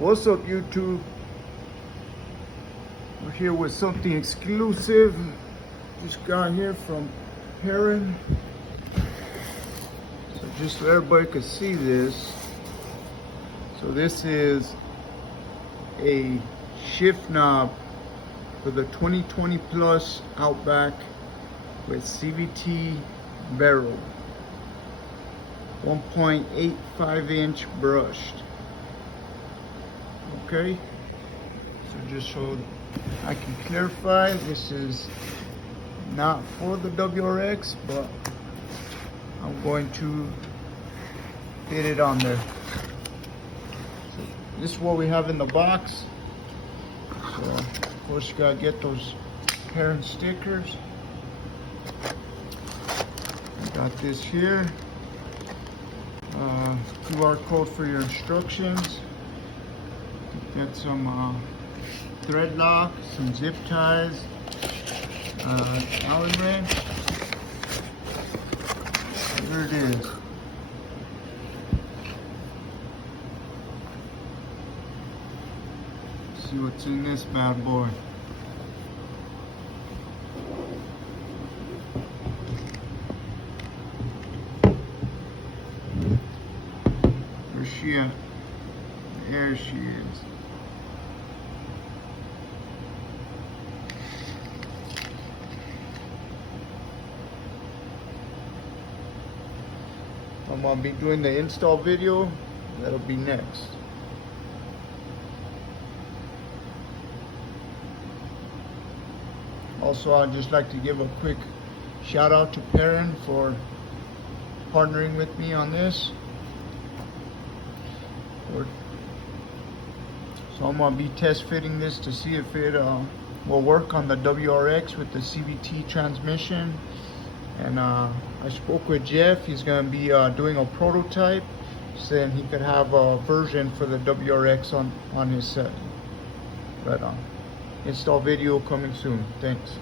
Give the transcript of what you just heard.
What's up, YouTube? We're here with something exclusive. Just got here from Perrin. So just so everybody could see this. So this is a shift knob for the 2020 Plus Outback with CVT barrel. 1.85 inch brushed. Okay, so just so I can clarify, this is not for the WRX, but I'm going to fit it on there. So this is what we have in the box. So of course you gotta get those Perrin stickers. I got this here. QR code for your instructions. Got some thread lock, some zip ties, Allen wrench. Here it is. Let's see what's in this bad boy. Where's she at? There she is. I'm gonna be doing the install video. That'll be next. Also, I'd just like to give a quick shout out to Perrin for partnering with me on this. So I'm gonna be test fitting this to see if it will work on the WRX with the CVT transmission. And I spoke with Jeff. He's gonna be doing a prototype, saying he could have a version for the WRX on his set. But install video coming soon. Thanks.